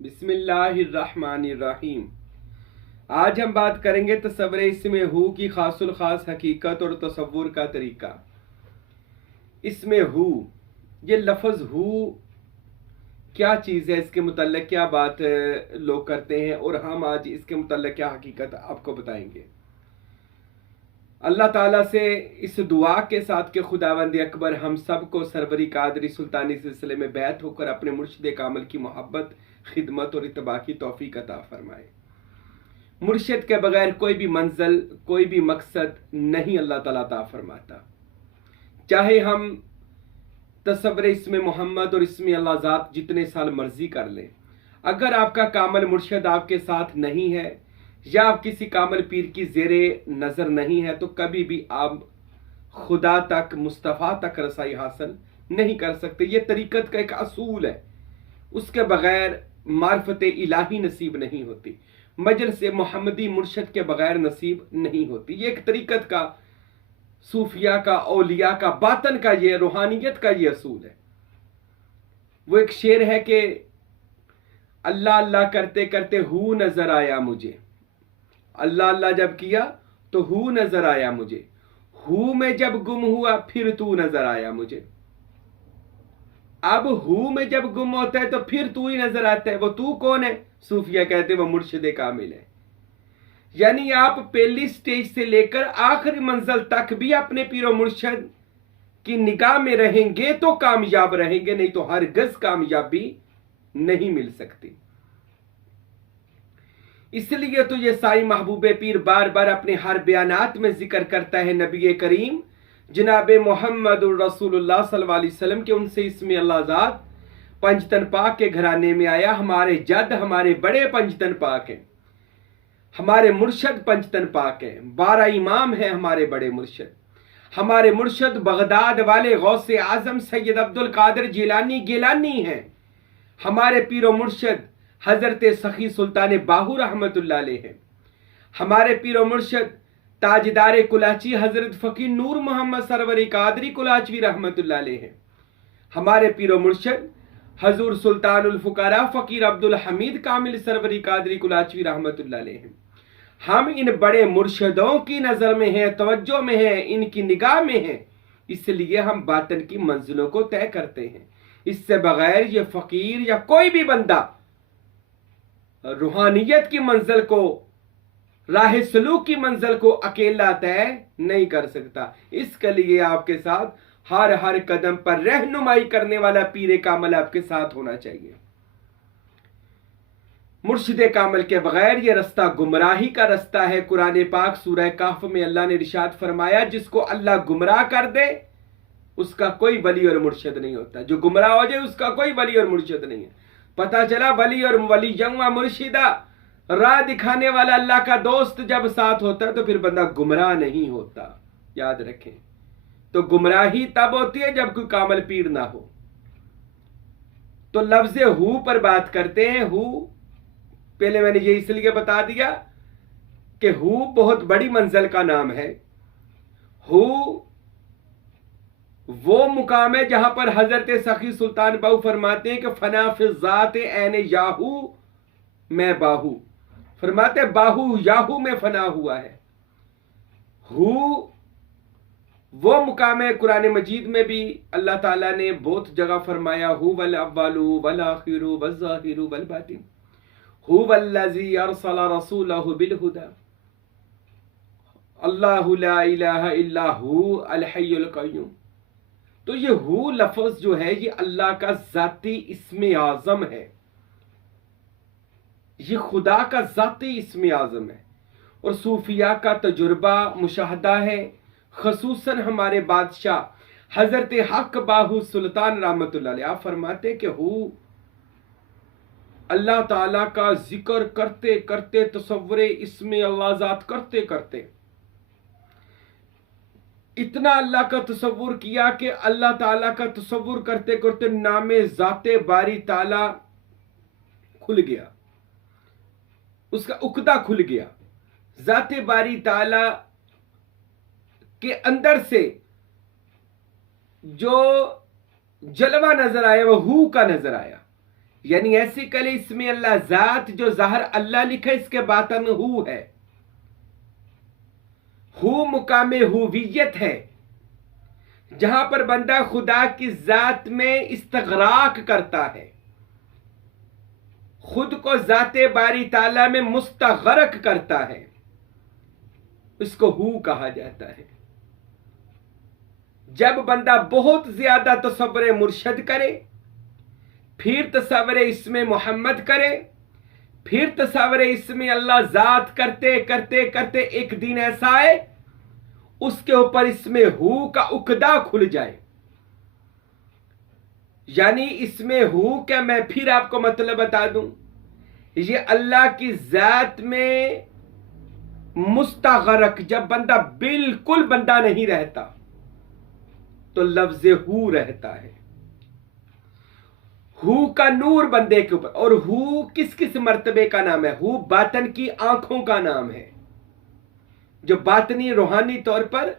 बिस्मिल्लाहिर्रहमानिर्रहीम। आज हम बात करेंगे तसव्वुर इसमें हु की खासुल खास हकीकत और तसव्वुर का तरीका। इसमें हु, ये लफ्ज़ हु क्या चीज़ है, इसके मुतल्लिक़ क्या बात लोग करते हैं और हम आज इसके मुतल्लिक़ क्या हकीकत आपको बताएंगे। अल्लाह ताला से इस दुआ के साथ कि खुदावंद अकबर हम सब को सरवरी कादरी सुल्तानी सिलसिले में बैत होकर अपने मुर्शिद कामिल की मोहब्बत, खिदमत और इत्तबा की तौफीक अता फरमाए। मुर्शिद के बगैर कोई भी मंजिल, कोई भी मकसद नहीं अल्लाह ताला अता फरमाता। चाहे हम तसव्वुर इसमें मोहम्मद और इसमें अल्लाह ज़ात जितने साल मर्जी कर लें, अगर आपका कामिल मुर्शिद आपके साथ नहीं है या आप किसी कामिल पीर की ज़ेरे नज़र नहीं है तो कभी भी आप खुदा तक, मुस्तफ़ा तक रसाई हासिल नहीं कर सकते। ये तरीक़त का एक असूल है, उसके बगैर मार्फत इलाही नसीब नहीं होती, मजलिस मोहम्मदी मुर्शिद के बगैर नसीब नहीं होती। ये एक तरीक़त का, सूफिया का, औलिया का, बातन का, ये रूहानियत का ये असूल है। वो एक शेर है कि अल्लाह अल्लाह करते करते हु नज़र आया मुझे। अल्लाह अल्लाह जब किया तो हु नज़र आया मुझे, हु में जब गुम हुआ फिर तू नज़र आया मुझे। अब हु में जब गुम होता है तो फिर तू ही नजर आता है। वो तू कौन है? सूफिया कहते हैं वो मुर्शिद कामिल है। यानी आप पहली स्टेज से लेकर आखिरी मंजिल तक भी अपने पीरो मुर्शिद की निगाह में रहेंगे तो कामयाब रहेंगे, नहीं तो हरगिज़ कामयाबी नहीं मिल सकती। इसलिए तो ये साईं महबूब पीर बार बार अपने हर बयानात में जिक्र करता है नबी करीम जनाब मोहम्मद रसूलुल्लाह सल्लल्लाहु अलैहि वसल्लम के उनसे इसमें अल्लाह ज़ात पंजतन पाक के घराने में आया। हमारे जद, हमारे बड़े पंजतन पाक हैं, हमारे मुर्शद पंजतन पाक हैं, 12 इमाम हैं हमारे बड़े मुर्शद। हमारे मुर्शद बगदाद वाले गौसे आजम सैयद अब्दुल कादिर जिलानी गिलानी हैं। हमारे पीरो मुर्शद हजरत सखी सुल्तान बाहू रहमतुल्लाह अलैह हैं। हमारे पीरो मुर्शद ताजदार कुलाची हजरत फ़कीर नूर मोहम्मद सरवरी कादरी कुलाचवी रहमतुल्लाह अलैह हैं। हमारे पीरो मुर्शद हजूर सुल्तानुल फुकारा फ़कीर अब्दुल हमीद कामिल सरवरी कादरी कुलाचवी रहमतुल्लाह अलैह हैं। हम इन बड़े मुर्शदों की नज़र में हैं, तवज्जो में हैं, इनकी निगाह में हैं, इसलिए हम बातन की मंजिलों को तय करते हैं। इससे बगैर ये फ़कीर या कोई भी बंदा रूहानियत की मंजिल को, राह सलूक की मंजिल को अकेला तय नहीं कर सकता। इसके लिए आपके साथ हर हर कदम पर रहनुमाई करने वाला पीर कामिल आपके साथ होना चाहिए। मुर्शिद कामिल के बगैर ये रास्ता गुमराही का रास्ता है। कुरान पाक सूरह कहफ में अल्लाह ने इरशाद फरमाया, जिसको अल्लाह गुमराह कर दे उसका कोई वली और मुर्शिद नहीं होता। जो गुमराह हो जाए उसका कोई वली और मुर्शिद नहीं है। पता चला वली और वली जंगा मुर्शिदा, राह दिखाने वाला अल्लाह का दोस्त जब साथ होता है तो फिर बंदा गुमराह नहीं होता। याद रखें, तो गुमराही तब होती है जब कोई कामिल पीर ना हो। तो लफ्ज़ हु पर बात करते हैं। हु पहले मैंने ये इसलिए बता दिया कि हु बहुत बड़ी मंजिल का नाम है। हु वो मुकाम है जहां पर हजरत सखी सुल्तान बाहू फरमाते हैं कि फना फिज़ात ऐने याहू मैं बाहू, फरमाते बाहू याहू में फना हुआ है। हु वो मुकाम है। कुरान मजीद में भी अल्लाह ताला ने बहुत जगह फरमाया, हु वल अव्वलु वल आखिरु वल ज़ाहिरु वल बातिन, हु वल्लज़ी अरसला रसूलहु बिल हुदा, अल्लाहु ला इलाहा इल्ला हु अल हय्युल क़य्यूम। तो ये हु लफ्ज़ जो है ये अल्लाह का ज़ाती इस्म आज़म है, ये खुदा का ज़ाती इस्म आज़म है। और सूफिया का तजुर्बा मुशाहदा है, खसूसन हमारे बादशाह हजरत हक बाहू सुल्तान रहमतुल्लाह अलैह आप फरमाते कि हु अल्लाह ताला का जिक्र करते करते, तसव्वुर इस्म अल्लाह ज़ात करते करते इतना अल्लाह का तसव्वुर किया कि अल्लाह ताला का तसव्वुर करते करते नामे ज़ाते बारी ताला खुल गया, उसका उकदा खुल गया। ज़ाते बारी ताला के अंदर से जो जलवा नजर आया वो हु का नजर आया। यानी ऐसे कले इसमें अल्लाह जात जो ज़ाहिर अल्लाह लिखा इसके बातन हु है। हु मुकामे हुवियत है, जहां पर बंदा खुदा की जात में इस्तगराक करता है, खुद को जाते बारी ताला में मुस्तगरक करता है, इसको हु कहा जाता है। जब बंदा बहुत ज्यादा तसव्वुर मुर्शद करे, फिर तसव्वुर इसमें मोहम्मद करे, फिर तसव्वुर इसमें अल्लाह जात करते करते करते एक दिन ऐसा आए उसके ऊपर इसमें हु का उकदा खुल जाए। यानी इसमें हु क्या, मैं फिर आपको मतलब बता दूं, ये अल्लाह की जात में मुस्तगरक, जब बंदा बिल्कुल बंदा नहीं रहता तो लफ्ज हु रहता है। हु का नूर बंदे के ऊपर। और हु किस किस मर्तबे का नाम है? हु बातन की आंखों का नाम है, जो बातनी रूहानी तौर पर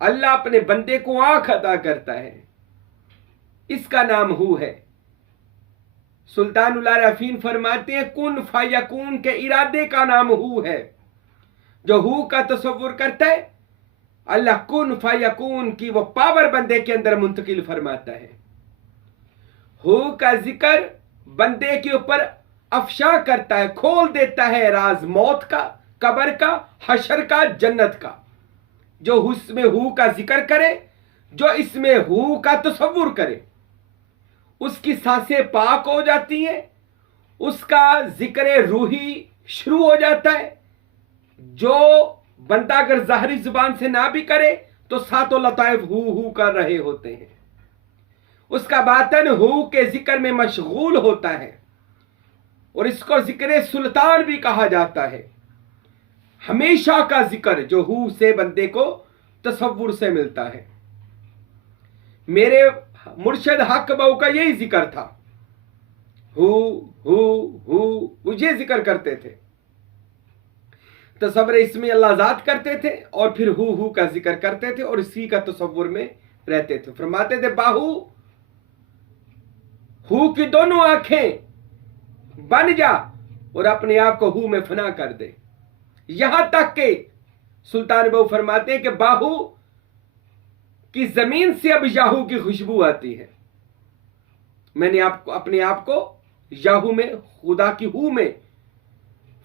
अल्लाह अपने बंदे को आंख अता करता है, इसका नाम हु है। सुल्तानुल आरिफीन फरमाते हैं कुन फयकून के इरादे का नाम हु है। जो हु का तसव्वुर करता है अल्लाह कुन फयकून की वो पावर बंदे के अंदर मुंतकिल फरमाता है। हु का जिक्र बंदे के ऊपर अफशा करता है, खोल देता है राज मौत का, कब्र का, हशर का, जन्नत का। जो इसमें हु का जिक्र करे, जो इसमें हु का तसव्वुर करे, उसकी सांसें पाक हो जाती हैं, उसका जिक्र रूही शुरू हो जाता है। जो बंदा अगर ज़ाहरी जुबान से ना भी करे तो सातों लताइफ हु कर रहे होते हैं। उसका बातन हु के जिक्र में मशगूल होता है और इसको जिक्र सुल्तान भी कहा जाता है। हमेशा का जिक्र जो हु से बंदे को तसव्वुर से मिलता है। मेरे मुर्शद हक बहू का यही जिक्र था, हु ये जिक्र करते थे, तसव्वुर इसमें अल्लाह जात करते थे और फिर हु का जिक्र करते थे और इसी का तसव्वुर में रहते थे। फरमाते थे बाहू हु की दोनों आंखें बन जा और अपने आप को हु में फना कर दे। यहां तक के सुल्तान बहू फरमाते हैं कि बाहू की जमीन से अब याहू की खुशबू आती है। मैंने आपको अपने आप को याहू में, खुदा की हु में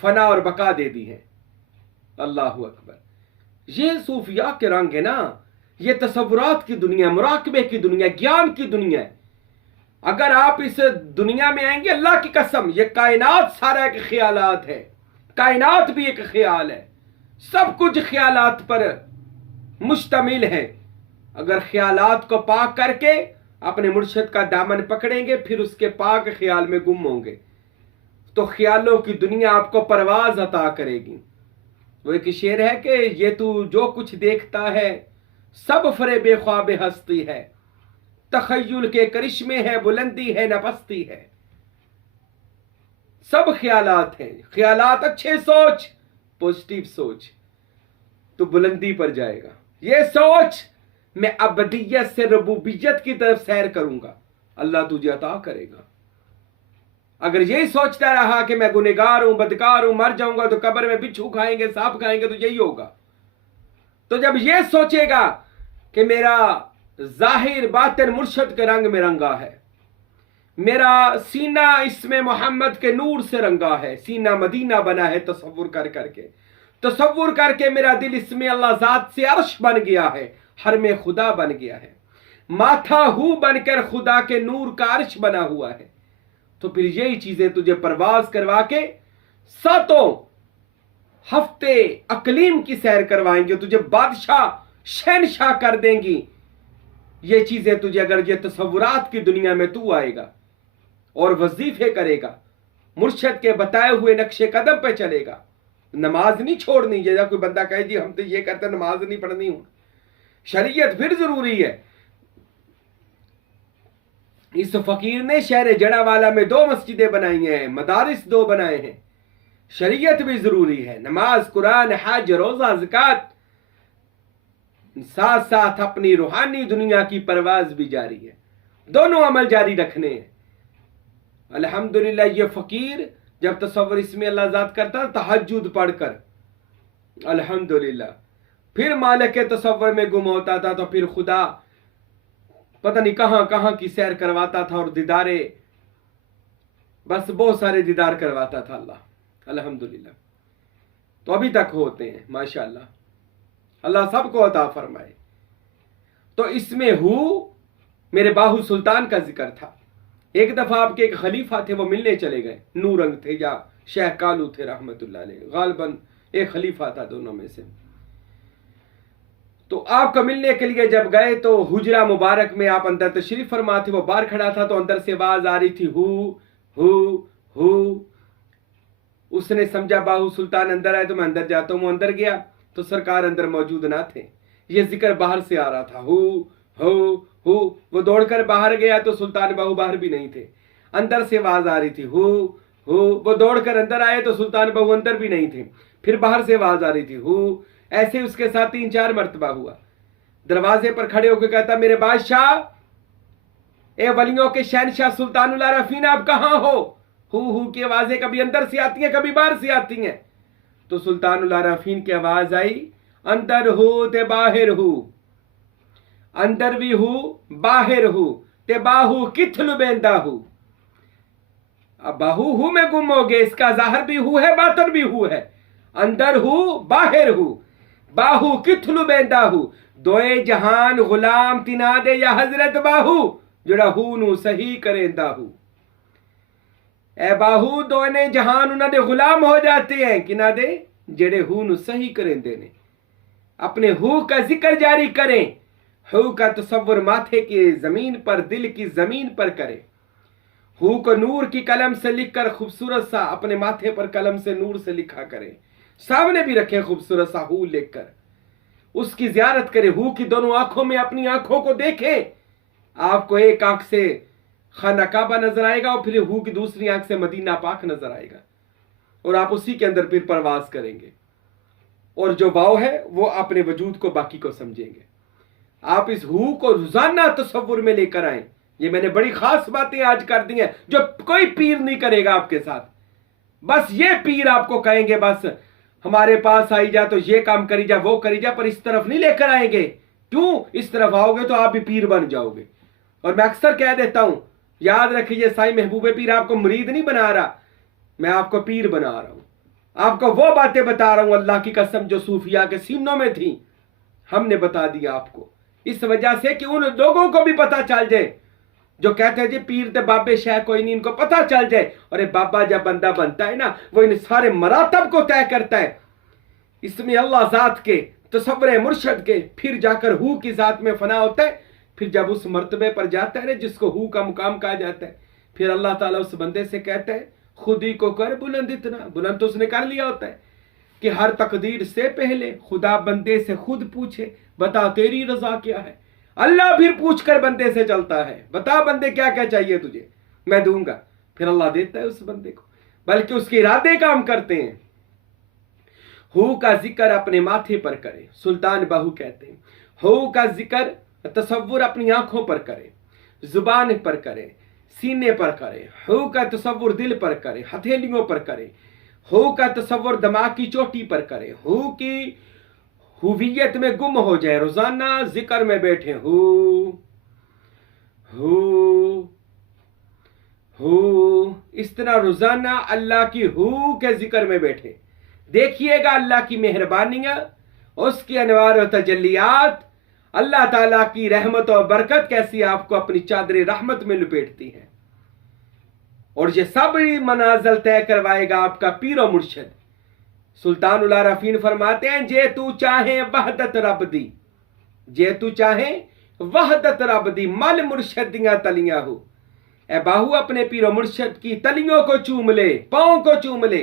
फना और बका दे दी है। अल्लाह अकबर। ये सूफिया के रंग है ना, ये तसव्वुरात की दुनिया, मुराकबे की दुनिया, ज्ञान की दुनिया है। अगर आप इस दुनिया में आएंगे, अल्लाह की कसम, ये कायनात सारा एक ख्यालात है, कायनात भी एक ख्याल है, सब कुछ ख्यालात पर मुश्तमिल है। अगर ख्यालात को पाक करके अपने मुर्शिद का दामन पकड़ेंगे, फिर उसके पाक ख्याल में गुम होंगे, तो ख्यालों की दुनिया आपको परवाज अता करेगी। वो एक शेर है कि ये तू जो कुछ देखता है सब फरेब ख्वाब हस्ती है, तखय्युल के करिश्मे है, बुलंदी है न पस्ती है। सब ख्यालात हैं, ख्यालात अच्छे सोच, पॉजिटिव सोच तो बुलंदी पर जाएगा। ये सोच मैं अबदियत से रबूबियत की तरफ सैर करूंगा, अल्लाह तुझे अता करेगा। अगर यही सोचता रहा कि मैं गुनहगार हूं, बदकार हूं, मर जाऊंगा तो कब्र में बिच्छू खाएंगे, सांप खाएंगे, तो यही होगा। तो जब यह सोचेगा कि मेरा जाहिर बातिन मुर्शद के रंग में रंगा है, मेरा सीना इसमें मोहम्मद के नूर से रंगा है, सीना मदीना बना है, तसव्वुर करके मेरा दिल इसमें अल्लाह जात से अर्श बन गया है, हर में खुदा बन गया है, माथा हु बनकर खुदा के नूर का अर्श बना हुआ है। तो फिर यही चीजें तुझे परवाज करवा के सातों हफ्ते अकलीम की सैर करवाएंगे, तुझे बादशाह शहनशाह कर देंगी। ये चीजें तुझे, अगर ये तसव्वुरात की दुनिया में तू आएगा और वजीफे करेगा, मुर्शद के बताए हुए नक्शे कदम पे चलेगा, नमाज नहीं छोड़नी। जैसा कोई बंदा कहे जी हम तो ये करते नमाज नहीं पढ़नी हूं, शरीयत फिर जरूरी है। इस फकीर ने शहर जड़ावाला में 2 मस्जिदें बनाई हैं, मदारिस 2 बनाए हैं। शरीयत भी जरूरी है, नमाज, कुरान, हज, रोजा, ज़कात, साथ साथ अपनी रूहानी दुनिया की परवाज भी जारी है। दोनों अमल जारी रखने हैं। अल्हम्दुलिल्लाह ये फकीर जब तसव्वुर इसमें अल्लाह ज़ात करता तहज्जुद पढ़कर, अल्हम्दुलिल्लाह, फिर मालिक के तसव्वुर में गुम होता था, तो फिर खुदा पता नहीं कहां कहां की सैर करवाता था और दीदारे, बस बहुत सारे दीदार करवाता था अल्लाह, अल्हम्दुलिल्लाह। तो अभी तक होते हैं माशाअल्लाह, अल्लाह सबको अता फरमाए। तो इसमें मेरे बाहू सुल्तान का जिक्र था। एक दफा आपके एक खलीफा थे, वो मिलने चले गए, नूरंग थे या शेख कालू थे रहमतुल्लाह अलैह, गालिबन एक खलीफा था दोनों में से। तो आपको मिलने के लिए जब गए तो हुजरा मुबारक में आप अंदर तशरीफ फरमा थे, वो बाहर खड़ा था, तो अंदर से आवाज आ रही थी हु। उसने समझा बाहू सुल्तान अंदर आए तो मैं अंदर जाता हूं। वो अंदर गया तो सरकार अंदर मौजूद ना थे, ये जिक्र बाहर से आ रहा था, हु। वो दौड़कर बाहर गया तो सुल्तान बाहू बाहर भी नहीं थे, अंदर से आवाज आ रही थी हु। वो दौड़कर अंदर आए तो सुल्तान बाहू अंदर भी नहीं थे, फिर बाहर से आवाज आ रही थी हु। ऐसे उसके साथ 3-4 मर्तबा हुआ। दरवाजे पर खड़े होकर कहता, मेरे बादशाह, ए वलियों के शहनशाह सुल्तानुल आरफीन, आप कहां हो? हु की आवाजें कभी अंदर से आती हैं, कभी बाहर से आती हैं। तो सुल्तानुल आरफीन की आवाज आई, अंदर हूं ते बाहर हूं, अंदर भी हूं बाहर हूं ते बाहू किथ लुबेंदा हूं। अब बाहू हूं में गुम हो गए, इसका जाहिर भी हूं है, बातन भी हूं है। अंदर हूं बाहर हूं, बाहू किथ लुबेंदा हूं, दोए जहान गुलाम तिना दे या हजरत बाहू, जोड़ा हूं नू सही करेंदा हूं। ए बाहू दोने जहान उन्होंने गुलाम हो जाते हैं कि ना दे जेड़े हूं नू सही करेंदे ने। अपने हू का जिक्र जारी करें, हू का तसव्वुर माथे की जमीन पर, दिल की जमीन पर करें। हू को नूर की कलम से लिखकर खूबसूरत सा अपने माथे पर कलम से नूर से लिखा करें, सामने भी रखें खूबसूरत सा हू लिखकर, उसकी जियारत करें। हू की दोनों आंखों में अपनी आंखों को देखें, आपको एक आंख से खाना काबा नजर आएगा और फिर हू की दूसरी आंख से मदीना पाक नजर आएगा, और आप उसी के अंदर फिर परवाज करेंगे, और जो वाव है वो अपने वजूद को बाकी को समझेंगे। आप इस हू को रोजाना तसव्वुर में लेकर आए। ये मैंने बड़ी खास बातें आज कर दी हैं जो कोई पीर नहीं करेगा आपके साथ। बस ये पीर आपको कहेंगे बस हमारे पास आई जा तो ये काम करी जा, वो करी जा, पर इस तरफ नहीं लेकर आएंगे। क्यों? इस तरफ आओगे तो आप भी पीर बन जाओगे। और मैं अक्सर कह देता हूं, याद रखिए, साईं महबूबे पीर आपको मुरीद नहीं बना रहा, मैं आपको पीर बना रहा हूं। आपको वो बातें बता रहा हूं अल्लाह की कसम जो सूफिया के सीनों में थी, हमने बता दिया आपको, इस वजह से कि उन लोगों को भी पता चल जाए जो कहते हैं जी पीर ते बाबे शाह कोई नहीं, इनको पता चल जाए। और बाबा जब बंदा बनता है ना, वो इन सारे मरातब को तय करता है, इसमें अल्लाह जात के, तसव्वुर मुर्शद के, फिर जाकर हू की जात में फना होता है। फिर जब उस मर्तबे पर जाता है ना जिसको हू का मुकाम कहा जाता है, फिर अल्लाह ताला उस बंदे से कहता है खुद ही को कर बुलंद, इतना बुलंद तो उसने कर लिया होता है कि हर तकदीर से पहले खुदा बंदे से खुद पूछे, बता तेरी रजा क्या है। अल्लाह फिर पूछकर बंदे से चलता है, बता बंदे क्या क्या चाहिए तुझे, मैं दूंगा। फिर अल्लाह देता है उस बंदे को, बल्कि उसके इरादे काम करते हैं। हू का जिक्र अपने माथे पर करे, सुल्तान बाहू कहते हैं। हू का जिक्र तसव्वुर अपनी आंखों पर करे, जुबान पर करे, सीने पर करे। हू का तसव्वुर दिल पर करे, हथेलियों पर करे। हू का तसव्वुर दिमाग की चोटी पर करे। हू की हुवियत में गुम हो जाए, रोजाना जिक्र में बैठे हू हू हू, इस तरह रोजाना अल्लाह की हू के जिक्र में बैठे। देखिएगा अल्लाह की मेहरबानियां, उसकी अनवार और तजल्लियात, अल्लाह ताला की रहमत और बरकत कैसी आपको अपनी चादर रहमत में लपेटती है। और ये सब मनाजिल तय करवाएगा आपका पीर और मुर्शिद। सुल्तानुल आरफीन फरमाते हैं, जे तू चाहे वहदत रब दी, जे तू चाहे वहदत रब दी, मल मुर्शिद दियां तलियां हो। ए बाहू अपने पीर और मुर्शिद की तलियों को चूम ले, पांव को चूम ले।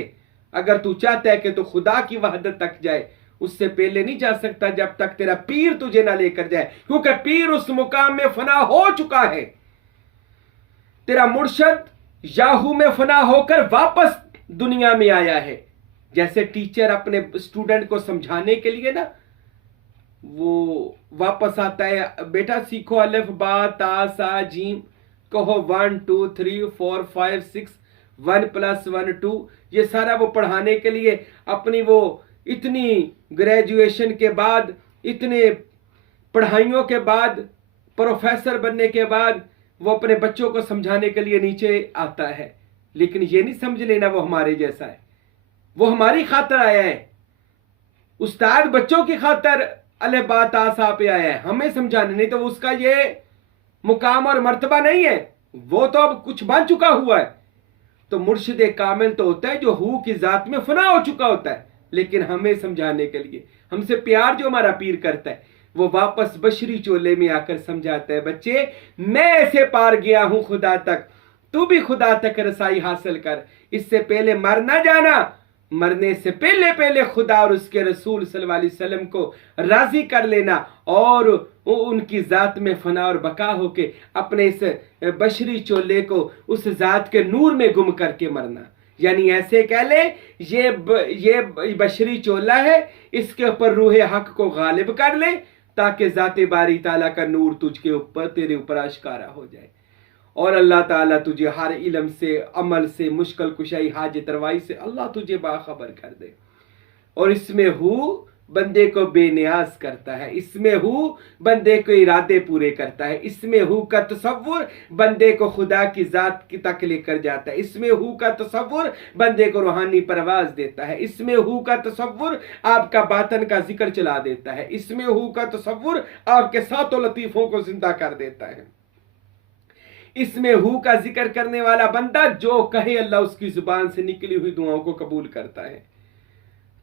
अगर तू चाहता है कि तू खुदा की वहदत तक जाए, उससे पहले नहीं जा सकता जब तक तेरा पीर तुझे ना लेकर जाए, क्योंकि पीर उस मुकाम में फना हो चुका है। तेरा मुर्शिद याहू में फना होकर वापस दुनिया में आया है। जैसे टीचर अपने स्टूडेंट को समझाने के लिए ना वो वापस आता है, बेटा सीखो अलिफ बा ता सा जीम, कहो 1 2 3 4 5 6 1 + 1 2, ये सारा वो पढ़ाने के लिए अपनी वो इतनी ग्रेजुएशन के बाद, इतने पढ़ाइयों के बाद, प्रोफेसर बनने के बाद वो अपने बच्चों को समझाने के लिए नीचे आता है। लेकिन ये नहीं समझ लेना वो हमारे जैसा है, वो हमारी खातर आया है। उस्ताद बच्चों की खातर अले बात आसा पे आया है, हमें समझाने, नहीं तो उसका ये मुकाम और मर्तबा नहीं है, वो तो अब कुछ बन चुका हुआ है। तो मुर्शिद कामिल तो होता है जो हू की जात में फना हो चुका होता है, लेकिन हमें समझाने के लिए, हमसे प्यार जो हमारा पीर करता है, वो वापस बशरी चोले में आकर समझाता है, बच्चे मैं ऐसे पार गया हूं खुदा तक, तू भी खुदा तक रसाई हासिल कर। इससे पहले मर ना जाना, मरने से पहले पहले खुदा और उसके रसूल सल्लल्लाहु अलैहि वसल्लम को राजी कर लेना और उनकी जात में फना और बका होके अपने इस बशरी चोले को उस जात के नूर में गुम करके मरना। यानी ऐसे कह ले ये बशरी चोला है, इसके ऊपर रूह हक को गालिब कर ले ताकि जाते बारी ताला का नूर तुझके ऊपर, तेरे ऊपर आश्कारा हो जाए और अल्लाह ताला तुझे हर इल्म से, अमल से, मुश्किल कुशाई, हाजत रवाई से अल्लाह तुझे बाखबर कर दे। और इसमें हु बंदे को बेनियाज करता है, इसमें हु बंदे को इरादे पूरे करता है, इसमें हु का तसव्वुर बंदे को खुदा की जात की तक लेकर जाता है, इसमें हु का तसव्वुर बंदे को रूहानी परवाज देता है, इसमें हु का तसव्वुर आपका बातन का जिक्र चला देता है, इसमें हु का तसव्वुर आपके सातों लतीफों को जिंदा कर देता है। इसमें हु का जिक्र करने वाला बंदा जो कहे अल्लाह उसकी जुबान से निकली हुई दुआओं को कबूल करता है।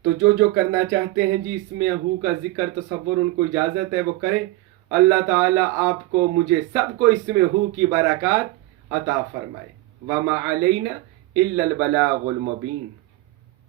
तो जो करना चाहते हैं जी इसमें हु का जिक्र तसव्वुर, उनको इजाजत है वो करें। अल्लाह ताला आपको, मुझे, सबको इसमें हु की बरकत अता फरमाए। वमा अलैना इल्लल बलागुल मुबीन।